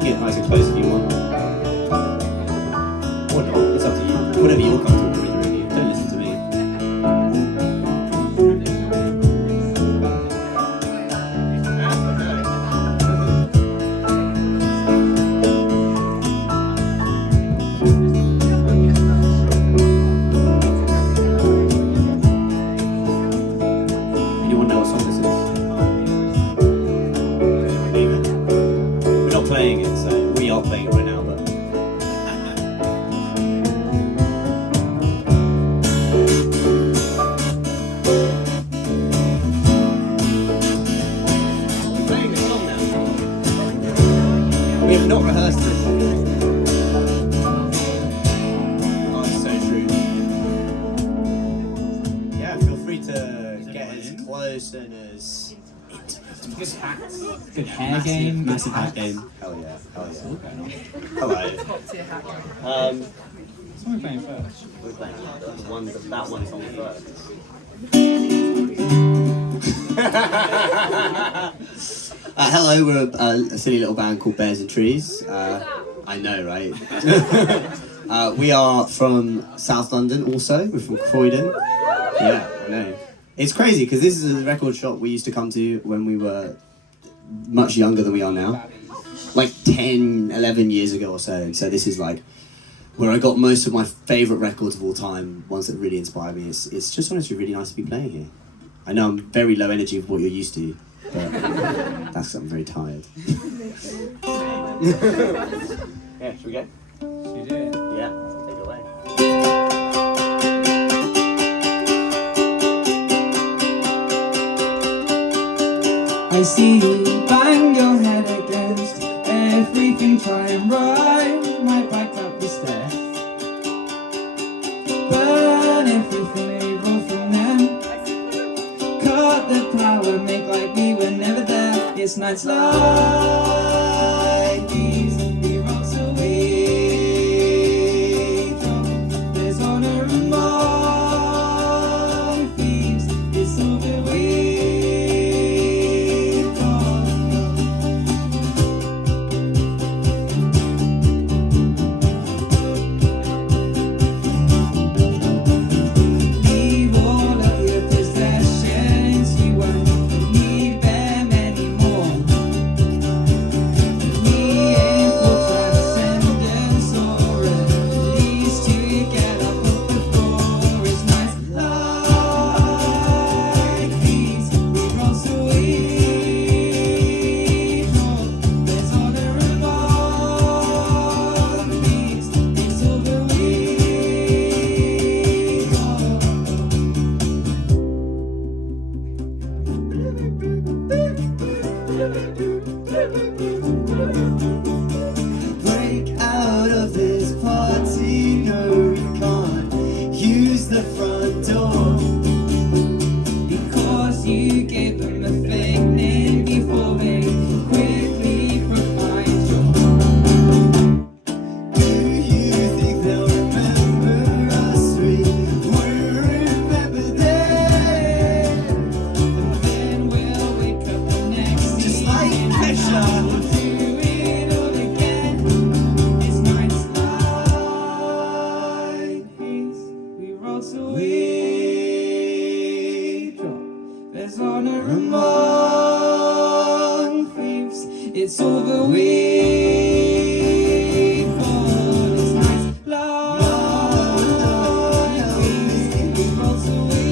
can get nice and close if you want. Or not, it's up to you. Whatever you're comfortable with, really. Don't listen to me. Anyone know what song this is? We're not playing it, so we are playing it right now, but we're playing this song now. We have not rehearsed this. Oh, it's so true. Yeah, feel free to get as close and as Good hats. Good hair game. massive hat game. Hell yeah, hell yeah. Hello. So we're playing first. We're playing that one's on first. Hello, we're a silly little band called Bears and Trees. I know, right? We are from South London also. We're from Croydon. Yeah, I know. It's crazy because this is a record shop we used to come to when we were much younger than we are now. Like 10, 11 years ago or so. So this is like where I got most of my favourite records of all time, ones that really inspired me. It's just honestly really nice to be playing here. I know I'm very low energy of what you're used to, but that's because I'm very tired. Yeah, should we go? Should we do it? Yeah, take it away. I see you bang your head against everything, try and ride my bike up the stairs. Burn everything that we wrote from them. Cut the power, make like we were never there. It's nights like these, we roll so we drop. There's honor among thieves. It's all that we break out of this party. No, we can't use the front door because you gave them a fake name before they quickly provide your. Do you think they'll remember us? We will remember them, and then we'll wake up the next just like Kesha. There's honor among thieves. It's over, we fall. It's nice like thieves. We roll so we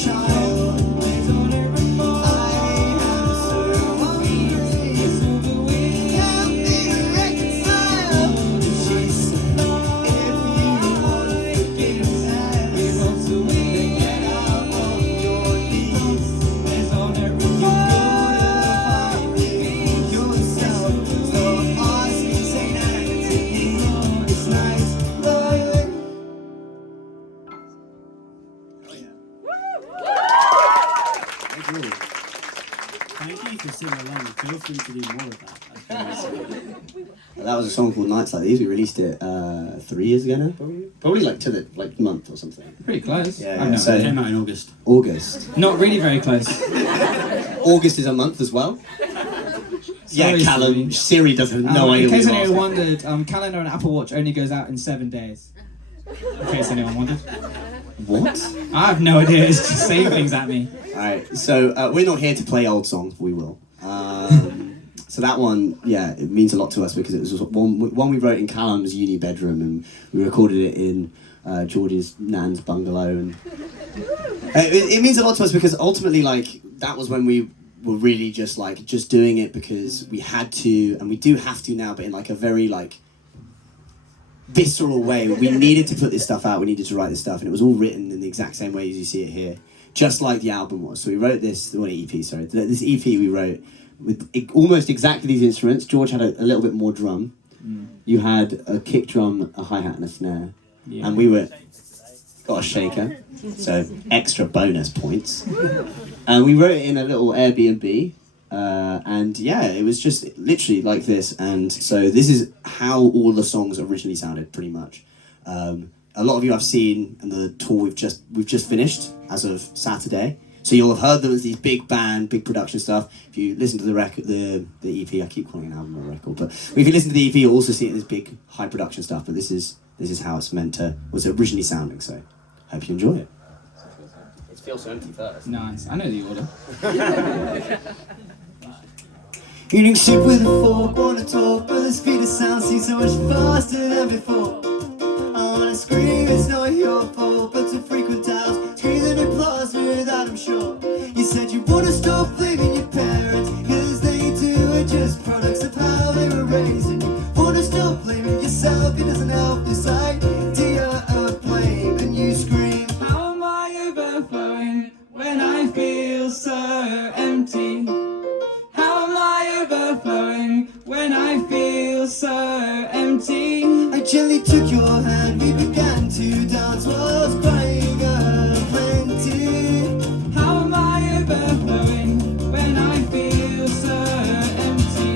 child. There's honor among thieves. It's over, we can't be reconciled. It's nice if you like thieves. We roll so we Thank you for singing along. Feel free to do more of that. That was a song called Nights Like These. We released it 3 years ago now, probably like to the month or something. Pretty close. Yeah, I know. so It came out in August. August. Not really very close. August is a month as well. Yeah, Sorry, Callum. Siri doesn't know In case what anyone you're wondered, calendar on Apple Watch only goes out in 7 days. In case anyone wondered. What? I have no idea, it's just saying things at me. Alright, so we're not here to play old songs, but we will. So that one, yeah, it means a lot to us because it was one we wrote in Callum's uni bedroom, and we recorded it in George's nan's bungalow, and it means a lot to us because ultimately, like, that was when we were really just doing it because we had to, and we do have to now, but in like a very like visceral way. We needed to put this stuff out, we needed to write this stuff, and it was all written in the exact same way as you see it here, just like the album was. So we wrote this, EP, sorry, this EP we wrote with almost exactly these instruments. George had a little bit more drum. You had a kick drum, a hi-hat and a snare. Yeah. And we got a shaker, so extra bonus points. And we wrote it in a little Airbnb, and yeah, it was just literally like this. And so this is how all the songs originally sounded, pretty much. A lot of you I've seen, and the tour we've just finished as of Saturday. So you'll have heard there was these big band, big production stuff. If you listen to the record, the EP, I keep calling it an album or a record, but if you listen to the EP, you'll also see it as big, high production stuff. But this is how it's was originally sounding. So hope you enjoy it. It feels so empty first. Nice, I know the order. Eating soup with a fork, wanna talk, but the speed of sound seems so much faster than before. I wanna scream, it's not your fault, but too frequent doubts, screaming applause without I'm sure. You said you wanna stop blaming your parents, cause they do are just products of how they were raised. And you wanna stop blaming yourself, it doesn't help this idea of blame. And you scream, How am I overflowing when I feel so empty? How am I overflowing when I feel so empty? I gently took your hand, we began to dance whilst crying plenty. How am I overflowing when I feel so empty?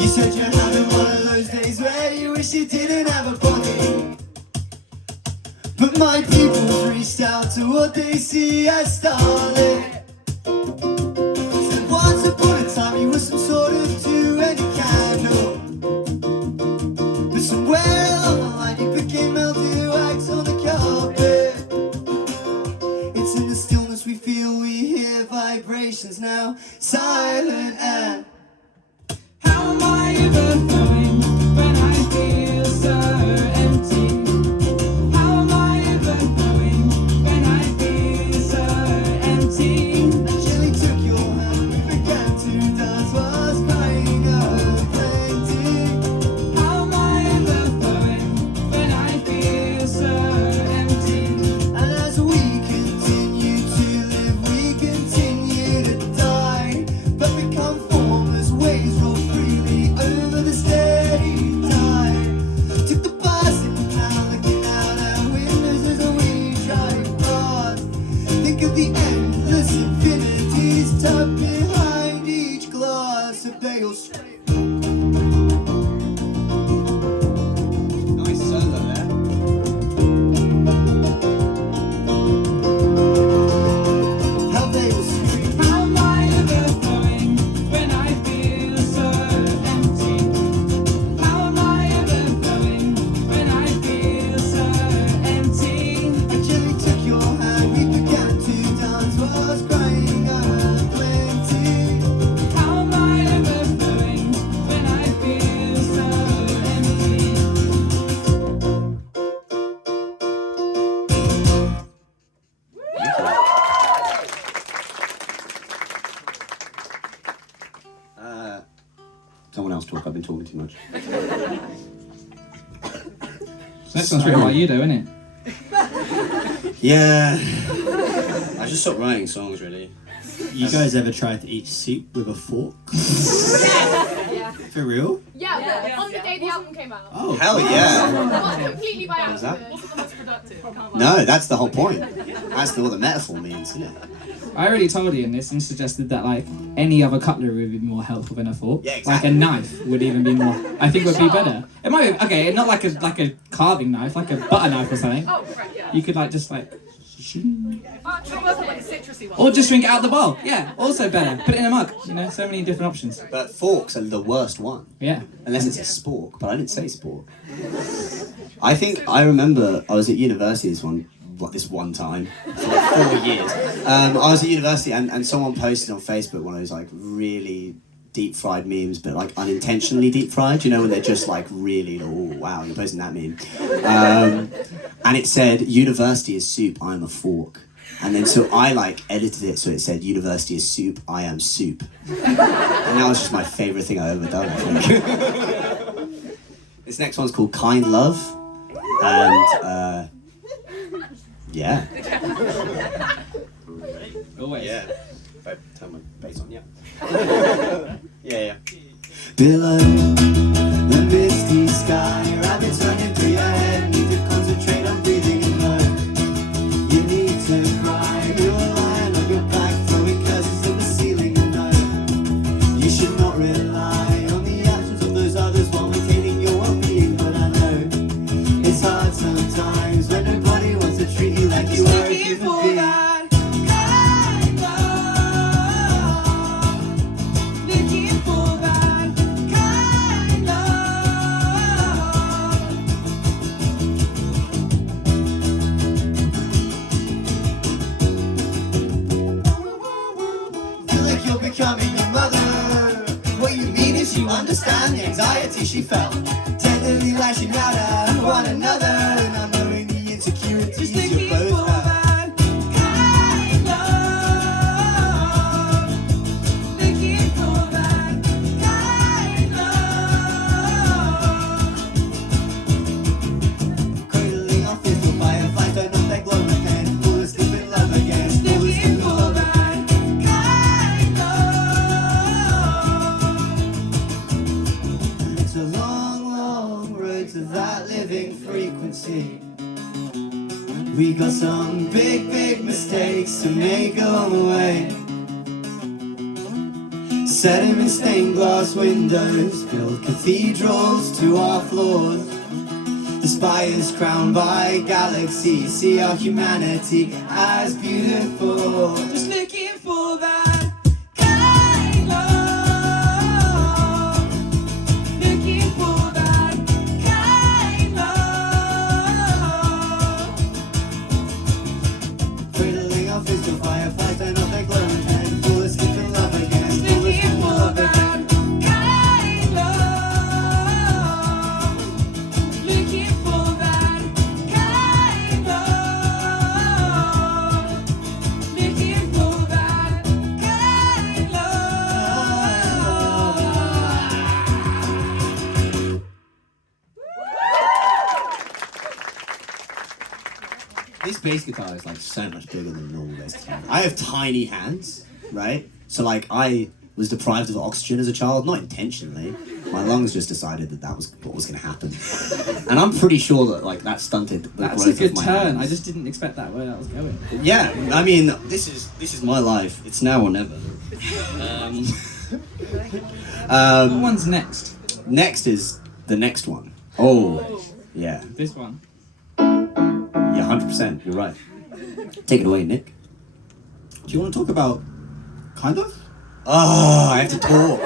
You said you're having one of those days where you wish you didn't have a body. But my pupils reached out to what they see as starlit. Said once upon a time you were some sort of two-headed candle. But somewhere along the line you became melted wax on the carpet. It's in the stillness we feel, we hear vibrations now, silent and How am I overflowing when I feel so empty? How am I overflowing when I feel so empty? I gently took your hand, we began to dance whilst crying plenty. How am I overflowing when I feel so empty? And as we continue to live, we continue to die, but become formless waves roll freely over the steady tide. Took the bus and now looking out our windows as we drive past. Think of the endless infinities tucked behind each glass of they all scream. Nice solo there. How they all scream. How am I overflowing when I feel so empty? How am I overflowing when I feel so empty? I gently took your hand, we began to dance whilst crying plenty. How am I overflowing when I feel so empty? Someone else talk. I've been talking too much. That sounds really like you though, innit? Yeah. I just stopped writing songs, really. You guys ever tried to eat soup with a fork? Yeah. For real? Yeah, on the day the album came out. Oh, Hell yeah. Not completely by was that? accident. No, that's the whole point. That's what the metaphor means, isn't it? I already told Ian this and suggested that like any other cutlery would be more helpful than a fork. Yeah, Like exactly. a knife would even be more. I think would be better. It might be okay. Not like a carving knife, like a butter knife or something. Oh, right, yeah. You could like just like. Like a citrusy one. Or just drink it out the bowl. Yeah, also better. Put it in a mug. You know, so many different options. But forks are the worst one. Yeah. Unless it's a spork, but I didn't say spork. I remember I was at university this one time for like 4 years. I was at university and someone posted on Facebook one of those like really deep fried memes, but like unintentionally deep fried. You know when they're just like really, oh wow, you're posting that meme. And it said university is soup, I'm a fork. And then so I like edited it so it said university is soup, I am soup. And that was just my favourite thing I've ever done, I think. This next one's called Kind Love. And yeah. Always. Yeah. If I turn my bass on, yeah. Yeah. Below the misty sky, rabbits running through your head. Need to concentrate on breathing and know. You need to cry. You're lying on your back, throwing curses at the ceiling and know. You should not rely on the actions of those others while maintaining your well-being. But I know it's hard sometimes when nobody wants to treat you like you are a human being. Becoming a mother. What you mean is you understand the anxiety she felt, tenderly lashing out at one another, and unknowing the insecurities you both have. Cradling our physical fireflies, turn off their glowing hand, fall asleep in love again, fall asleep in love again. It's a long, long road to that living frequency. We got some big, big mistakes to make along the way. Set 'em in stained glass windows, build cathedrals to our floors. The spires crowned by galaxies, see our humanity as beautiful. Just looking for that kind love. Looking for that kind love. Cradling our physical fireflies, turn off their glowing hand, fall asleep in love again. Looking for that kind love. Looking for that kind love. Looking for that kind love. This bass guitar is like so much bigger than a normal bass guitar. I have tiny hands, right? So like I was deprived of oxygen as a child, not intentionally. My lungs just decided that was what was going to happen. And I'm pretty sure that like that stunted the That's growth a good of my turn. hands. I just didn't expect that where that was going. Yeah, I mean, this is my life. It's now or never. What one's next? Next is the next one. Oh, yeah. This one. Yeah, 100%. You're right. Take it away, Nick. Do you want to talk about kind of? Oh, I have to talk.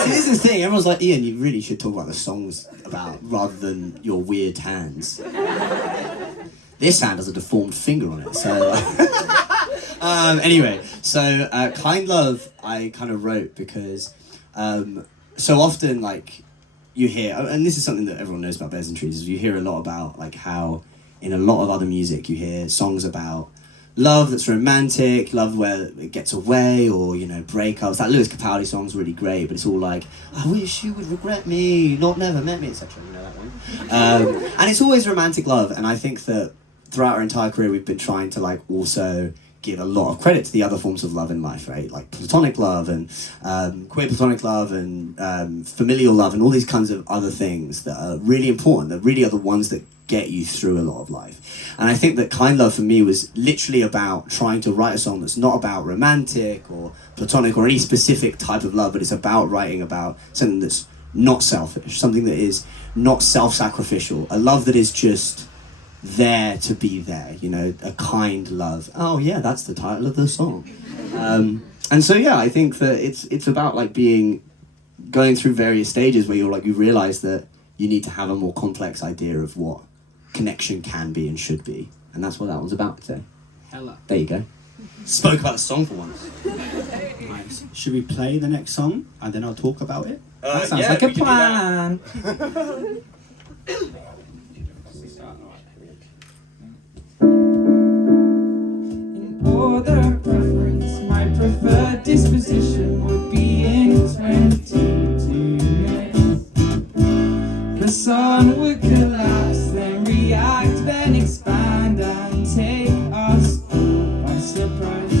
See, this is the thing. Everyone's like, Ian, you really should talk about the songs about rather than your weird hands. This hand has a deformed finger on it, so... anyway, so Kind Love I kind of wrote because so often, like, you hear... And this is something that everyone knows about Bears and Trees, is you hear a lot about, like, how in a lot of other music you hear songs about love that's romantic, love where it gets away, or, you know, breakups. That Lewis Capaldi song's really great, but it's all like, I wish you would regret me, not never met me, etc. You know that one? And it's always romantic love, and I think that throughout our entire career we've been trying to, like, also give a lot of credit to the other forms of love in life, right? Like platonic love and queer platonic love and familial love and all these kinds of other things that are really important, that really are the ones that get you through a lot of life. And I think that Kind Love for me was literally about trying to write a song that's not about romantic or platonic or any specific type of love, but it's about writing about something that's not selfish, something that is not self-sacrificial, a love that is just there to be there, you know, a kind love. Oh yeah, that's the title of the song. And so yeah, I think that it's about like going through various stages where you realize that you need to have a more complex idea of what connection can be and should be, and that's what that one's about today. Hella. There you go. Spoke about the song for once. Nice. Should we play the next song and then I'll talk about it? That sounds like a plan. In order of preference, my preferred disposition would be in 22 minutes. The sun would collapse, then react, then expand and take us all by surprise.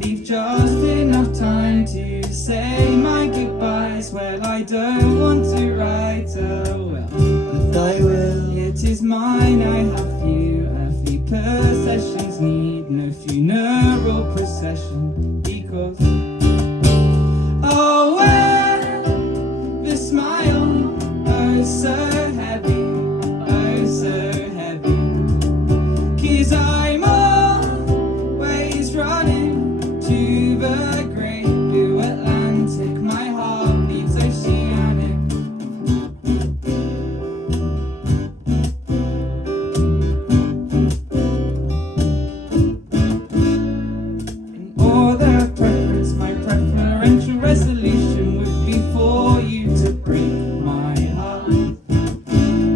Leave just enough time to say my goodbyes. Well, I don't want to write a will, but I will. It is mine, I have few earthly possessions, need no funeral procession, because oh, well, the smile, oh so heavy, oh so heavy, 'cause I'm always running to the great blue Atlantic, my heart beats oceanic. In order of preference, my preferential resolution would be for you to break my heart.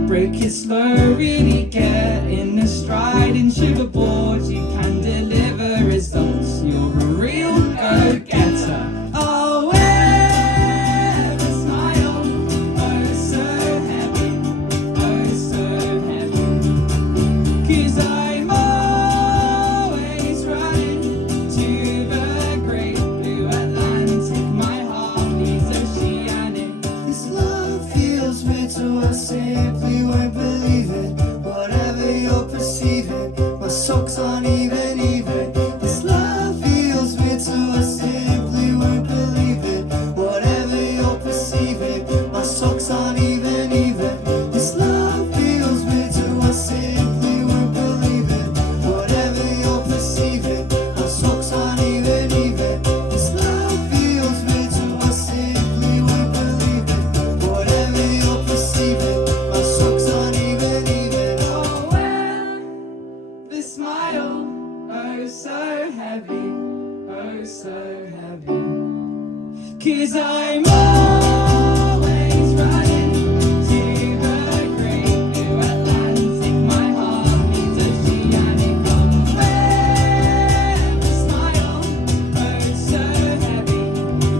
Break it slow, really get in the stride. In sugar boards, you can deliver results. You're a real go-getter. Oh, where the smile, oh so heavy, oh so heavy. 'Cause I'm always running to the great blue Atlantic, my heart beats oceanic. This love feels weird to us, simply won't believe it. Whatever you're perceiving, my socks aren't even. This love feels weird to us, simply won't believe it. Whatever you're perceiving, my socks aren't even. This love feels weird to us, simply won't believe it. Whatever you're perceiving, my socks aren't even. This love feels weird to us, simply won't believe it. Whatever you're perceiving, my socks aren't even. Oh, well, the smile, oh so heavy, oh so heavy. 'Cause I'm always running to the great blue Atlantic, my heart beats oceanic. Oh, where the smile, oh so heavy,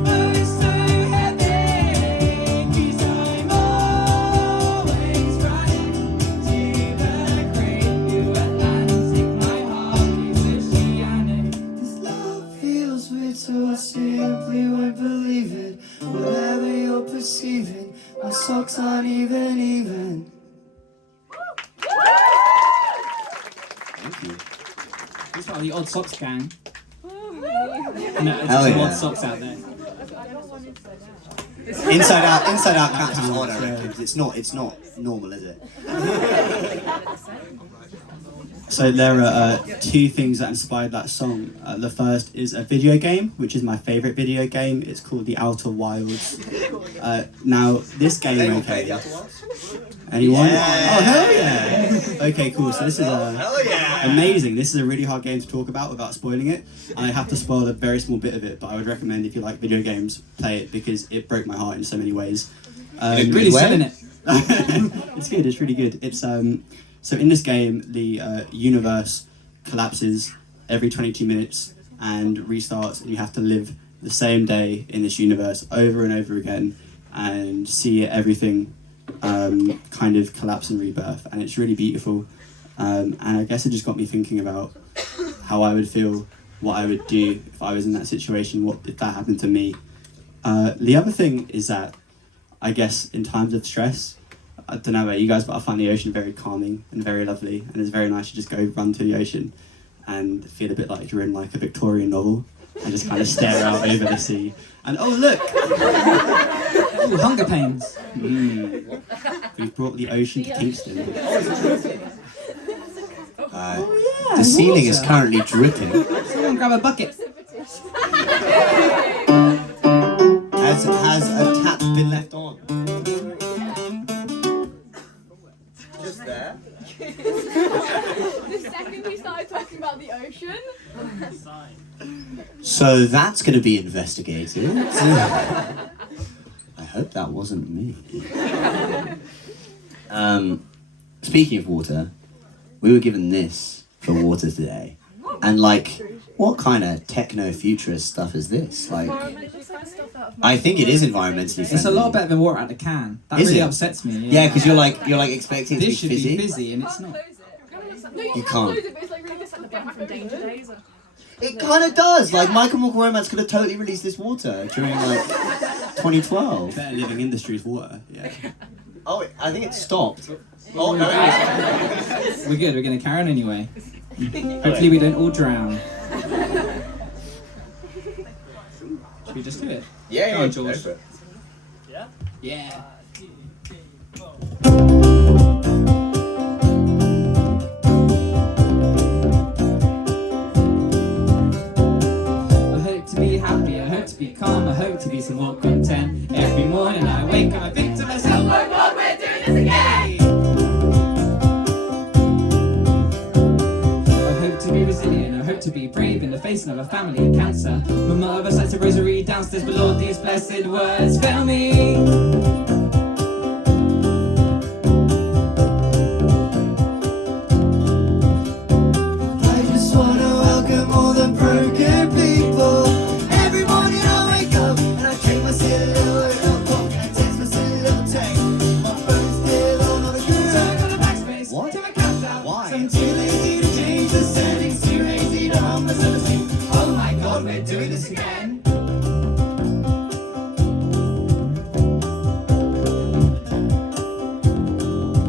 oh so heavy. 'Cause I'm always running to the great blue Atlantic, my heart beats oceanic. This love feels weird to us, simply won't believe it. Whatever you're perceiving, my socks aren't even. Thank you. It's part of the Odd Socks gang. No, there's Hell some yeah. Odd Socks out there. Inside Out counts as odd, I reckon. 'Cause it's not normal, is it? So there are two things that inspired that song. The first is a video game, which is my favourite video game. It's called The Outer Wilds. Now, this game, Anyone play The okay. Outer Wilds? Anyone? Yeah. Oh, hell yeah! Okay, cool. So this is Hell yeah! amazing. This is a really hard game to talk about without spoiling it. And I have to spoil a very small bit of it, but I would recommend if you like video games, play it because it broke my heart in so many ways. Really selling it. It's good. It's really good. It's so in this game, the universe collapses every 22 minutes and restarts, and you have to live the same day in this universe over and over again and see everything kind of collapse and rebirth, and it's really beautiful. And I guess it just got me thinking about how I would feel, what I would do if I was in that situation, what if that happened to me. The other thing is that I guess in times of stress, I don't know about you guys, but I find the ocean very calming and very lovely, and it's very nice to just go run to the ocean and feel a bit like you're in like a Victorian novel and just kind of stare out over the sea. And oh look, Ooh, Hunger Pains. we've brought the ocean to Kingston. The ceiling is currently dripping. Someone grab a bucket. Has a tap been left on? Just there. The second we started talking about the ocean, So that's going to be investigated. I hope that wasn't me. Speaking of water, we were given this for water today, and like, what kind of techno-futurist stuff is this? Like, I think it is environmentally friendly. It's a lot better than water out the can. That Is really it? upsets me. Yeah, because you're like expecting it to be This should fizzy. be fizzy and it's not. no, you You can't can't. close it, but it's like really just like the back from Danger Days. It kind of does. Like, My Chemical Romance could have totally released this water during like 2012. Better living industry's water. Yeah. Oh, I think it stopped. Oh no! We're good, we're gonna carry on anyway. Hopefully we don't all drown. Should we just do it? Yeah, Go on, George. go for it. Yeah. I hope to be happy, I hope to be calm, I hope to be somewhat content. Every morning I wake up, I think to myself, oh God, we're doing this again! I hope to be resilient, I hope to be brave in the face of a family cancer. My mother recites a rosary downstairs, but Lord, these blessed words fail me. I just wanna welcome all the broken people. Every morning I wake up and I drink my silly little coffee. I text my silly little text. My phone's still on the So I ground. got a backspace, What? turn my caps out. Why? So I'm too lazy to change the settings, too lazy to hum the melody. Oh my God, we're doing this again.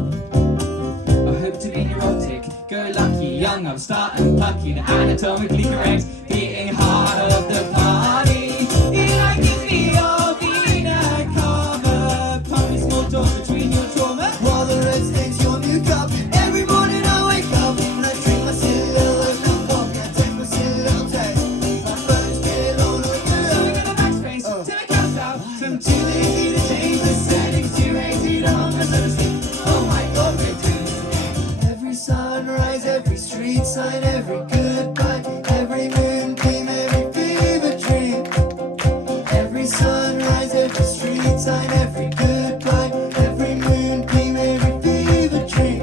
I hope to be neurotic, go lucky, young, upstart and plucky, the anatomically correct, beating heart of the party. You like me or being a cover, pump me small talk between your trauma. While the red stains your new cup. Every morning I wake up and I drink my silly little coffee. I text my silly little text. My phone's still on the So we ground. got a backspace, turn my caps out. So I'm too lazy to change the settings, too lazy to hum and let us sleep. Oh my God, we're doing this again. Every sunrise, every street sign, every goodbye, every moonbeam, every fever dream. Every sunrise, every street sign, every goodbye, every moonbeam, every fever dream.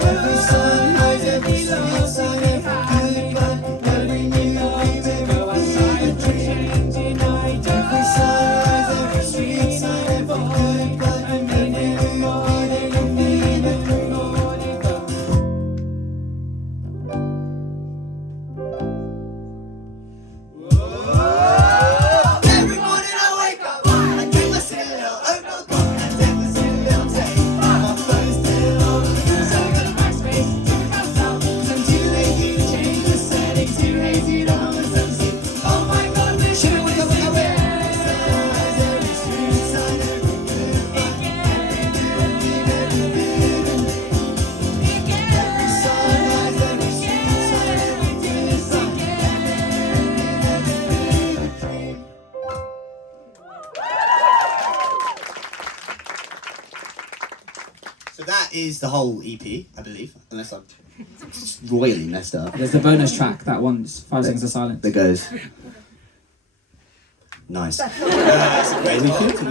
Every sunrise, every street sign, every goodbye, every moonbeam, every fever dream. Every sunrise, every street sign, every goodbye, every moonbeam, every fever dream. Every morning I wake up and I drink my silly little oatmeal coffee. I take my silly little taste. My phone's still on the ground. So we got a backspace, turn my caps out. So I'm too lazy to change the settings, too lazy to hum and let us sleep. Oh my God, we're doing this again. Sunrise, every street sign, every goodbye, every moonbeam, every fever dream. Every sunrise, every street sign, every goodbye, every fever dream. So that is the whole EP, I believe, unless I'm royally messed up. There's the bonus track, that one's 5 Seconds of Silence. That goes. Nice. We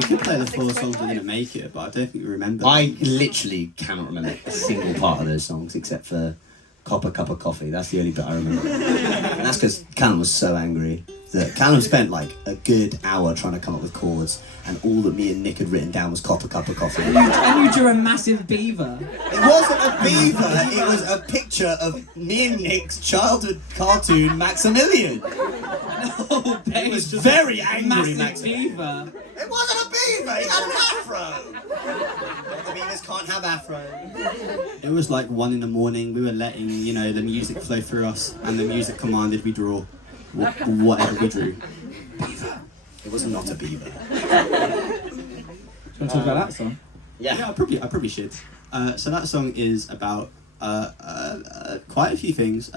could play the 4 songs that didn't make it, but I don't think we remember. I literally cannot remember a single part of those songs except for Copper Cup of Coffee. That's the only bit I remember. And that's because Callum was so angry that Callum spent like a good hour trying to come up with chords, and all that me and Nick had written down was Copper Cup of Coffee. And you drew a massive beaver. It wasn't a beaver, it was a picture of me and Nick's childhood cartoon Maximilian. It was very angry Massive Maximilian. beaver. It wasn't a beaver, he had an afro. Not the beaver can't have Afro. It was like 1 a.m. We were letting, the music flow through us, and the music commanded we draw whatever we drew. It was not a beaver. Do you want to talk about that song? Yeah, I probably should. So that song is about quite a few things.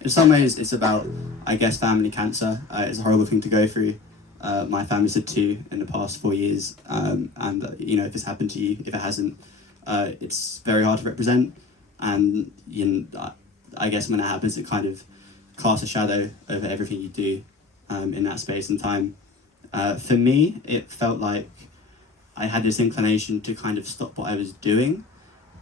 In some ways, it's about, I guess, family cancer. It's a horrible thing to go through. My family's had 2 in the past 4 years, and if it's happened to you, if it hasn't, it's very hard to represent. And I guess when it happens, it kind of casts a shadow over everything you do in that space and time. For me, it felt like I had this inclination to kind of stop what I was doing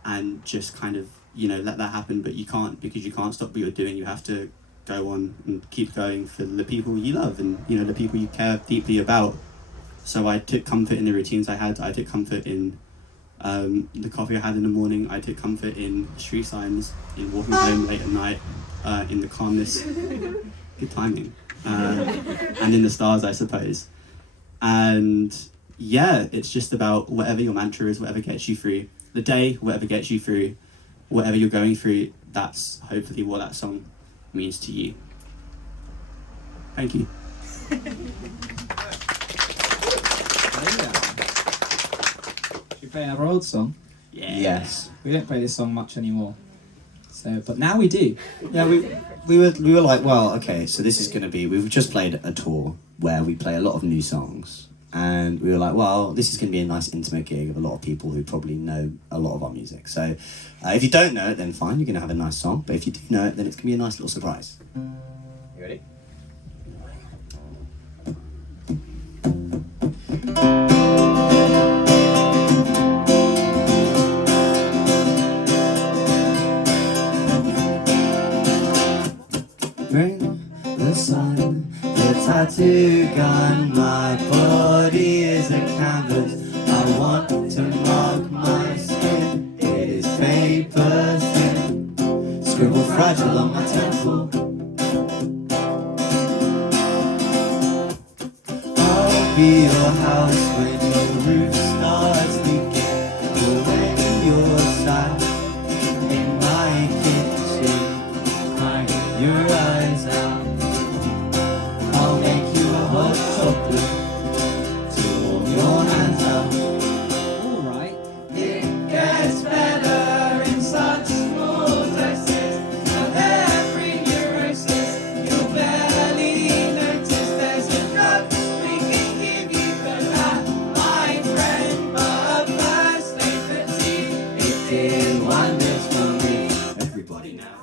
and just kind of, let that happen, but you can't, because you can't stop what you're doing. You have to go on and keep going for the people you love and, the people you care deeply about. So I took comfort in the routines I had. I took comfort in the coffee I had in the morning. I took comfort in street signs, in walking home late at night, in the calmness, good timing, and in the stars, I suppose. And yeah, it's just about whatever your mantra is, whatever gets you through the day, whatever gets you through whatever you're going through, that's hopefully what that song means to you. Thank you. Should we play another old song? Yeah. Yes. We don't play this song much anymore. So, but now we do. Yeah, we were like, well, okay, so this is going to be, we've just played a tour where we play a lot of new songs, and we were like, well, this is going to be a nice intimate gig of a lot of people who probably know a lot of our music. So if you don't know it, then fine, you're going to have a nice song, but if you do know it, then it's going to be a nice little surprise. You ready? Bring the sun, the tattoo gun, my body is a canvas. I want to mark my skin, it is paper thin, scribble fragile on my temple. I'll be your house when your roof starts leaking, or when you're sat in my kitchen, crying your eyes out. I'll make you a hot chocolate to warm your hands out. Alright. It gets better in such small doses of every neurosis. You'll barely notice there's a drug we can give you for that, my friend. But first, liberty, it did wonders for me. Everybody now.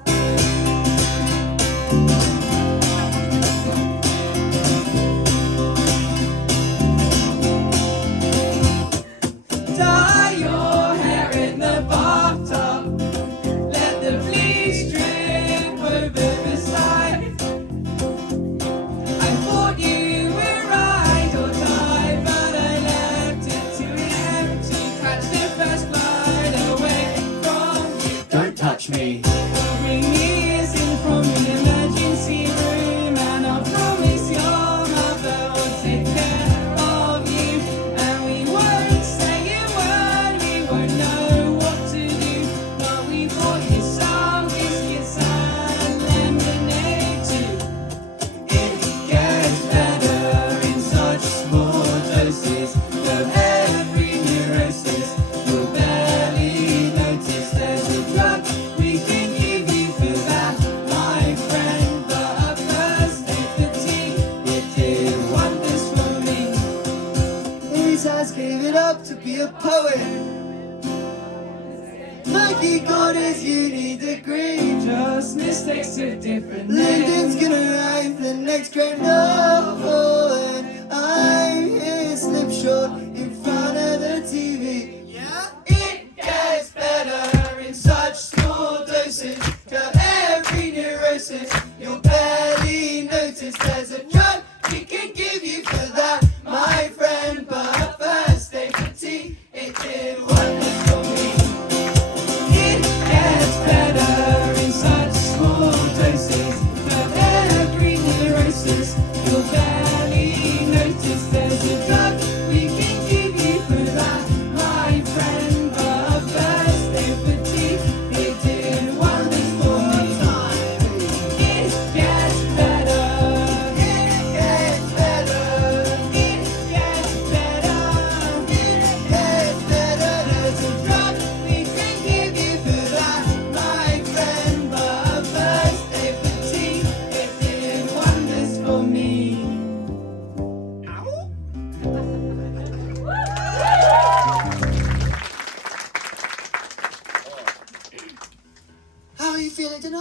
Dye your hair in the bathtub. Let the bleach drip over the side. I thought you were ride or die, but I left it too empty. Catch the first flight away from you. Don't touch me. Bring years in from the emergency room, and I promise your mother will take care of you. And we won't say a word, we won't know what to do. But we bought you some biscuits and lemonade too. It gets better in such small doses of every neurosis. You'll barely notice there's a drug we can give you for that, my friend. But first, take the tea. It did wonders for me. His eyes gave it up to be a poet. Mikey got his uni degree. Just mistakes of different Lyndon's names. gonna write the next great novel, and I'm here slipshod in front of the TV. Yeah, it gets better in such small doses of every neurosis. You'll barely notice there's a drug we can give you for that, my friend. But first, take the tea. It did wonders for me. It gets better in such small doses of every neurosis. You'll barely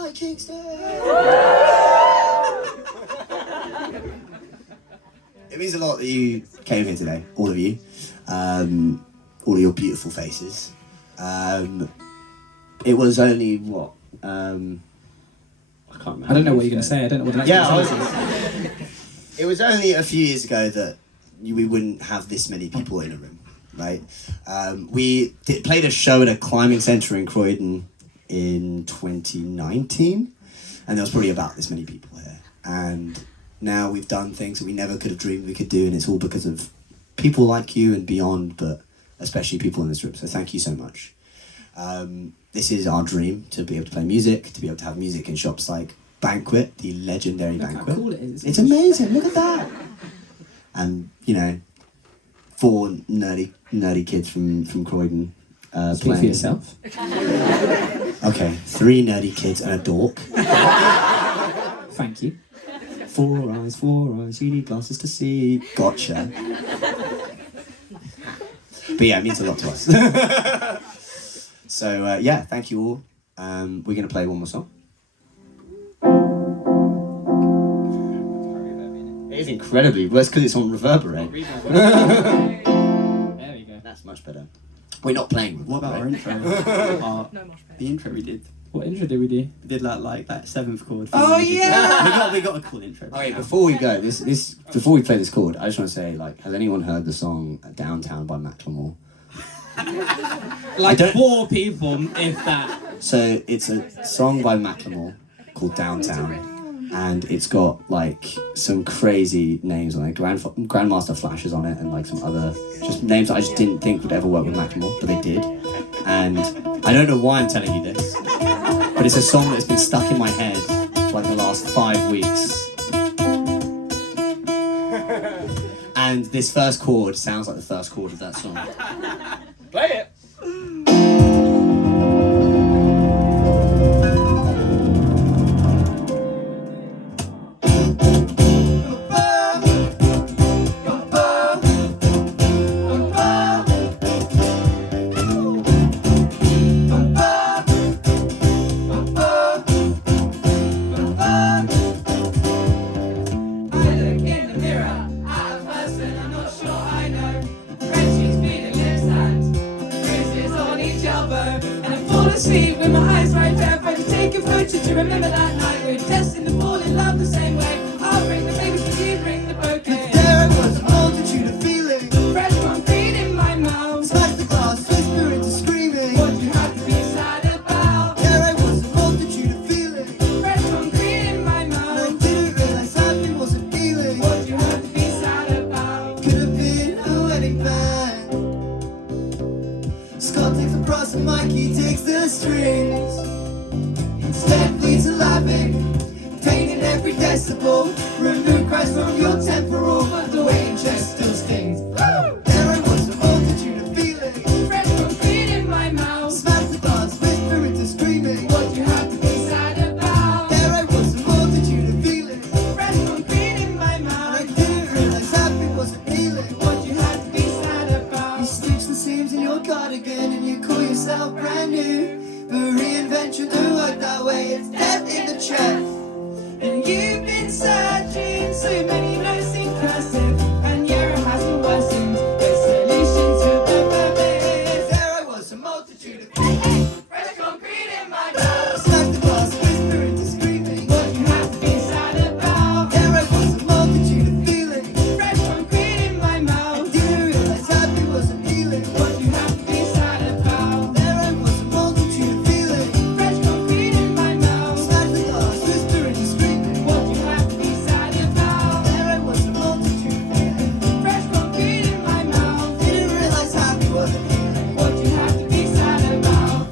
Hi, Kingston! It means a lot that you came here today, all of you. All of your beautiful faces. It was only, what? I can't remember. I don't know what you're going to say. I don't know what the next Yeah, one I is. was, it was only a few years ago that we wouldn't have this many people in a room, right? We played a show at a climbing centre in Croydon in 2019, and there was probably about this many people here. And now we've done things that we never could have dreamed we could do, and it's all because of people like you and beyond, but especially people in this room. So thank you so much. This is our dream, to be able to play music, to be able to have music in shops like Banquet, the legendary Look how Banquet. cool it is. It's amazing, look at that. And, you know, 4 nerdy kids from Croydon Speak playing. for yourself. Okay, 3 nerdy kids and a dork. Thank you. 4 eyes, you need glasses to see. Gotcha. But yeah, it means a lot to us. So yeah, thank you all. We're going to play one more song. It is incredibly, well, it's because it's on Reverberate. There we go. That's much better. We're not playing What about our Reverberate. intro? No mosh pit. The intro we did. What intro did we do? We did like that 7th chord. Oh, we did yeah! that. We got a cool intro. Okay, before we go, before we play this chord, I just want to say, like, has anyone heard the song "Downtown" by Macklemore? Like don't- 4 people, if that. So it's a song by Macklemore called "Downtown," and it's got like some crazy names on it. Grandmaster Flash is on it, and like some other just names that I just didn't think would ever work with Macklemore, but they did. And I don't know why I'm telling you this, but it's a song that's been stuck in my head for like the last 5 weeks. And this first chord sounds like the first chord of that song. Play it. Asleep with my eyes right there, if I could take a photo to remember that night. We're destined to fall in love the same way. I'll bring the babies, but you bring the bouquet. There was a multitude of feelings, fresh concrete in my mouth. Smash the glass, whisper into screaming. What you have to be sad about? There was a multitude of feelings, fresh concrete in my mouth. And I didn't realize happy wasn't feeling. What you have to be sad about? Could have been a wedding band. Scott takes the brass and Mikey takes the strings. Instead leads a laughing, painting every decibel. Remove Christ from your temporal, but the waiting chest still stings. There was a multitude of feelings, fresh concrete in my mouth. Smash the glass, whisper into screaming. What you have to be sad about? There was a multitude of feelings, fresh concrete in my mouth. And I didn't realize happy wasn't healing. What you had to be sad about? You stitch the seams in your cardigan and you call yourself brand new. But reinvention don't work that way, it's death in the chest. And you've been searching, so many notes seem cursive. And yeah, it hasn't worsened, the solution to the purpose. There I was, a multitude of fresh concrete in my mouth. Smash the glass, whisper into screaming. What you have to be sad about? There I was, a multitude of feelings, fresh concrete in my mouth. I didn't realize happy wasn't healing. What you have to be sad about? There I was, a multitude of feelings, fresh concrete in my mouth. Smash the glass, whisper into screaming. What you have to be sad about? There I was, a multitude of feelings, fresh concrete in my mouth. Didn't realize happy wasn't healing. What you have to be sad about?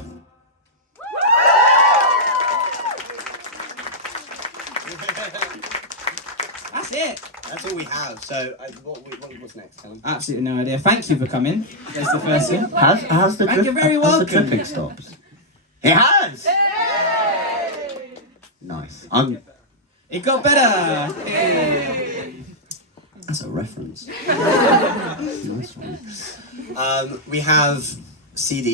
That's it. That's all we have. So what's next, Callum? Absolutely no idea. Thank you for coming. That's the first thing. Has the Thank you very welcome. dripping stopped? It has! Nice. It got better. Hey. That's a reference. Nice one. We have CD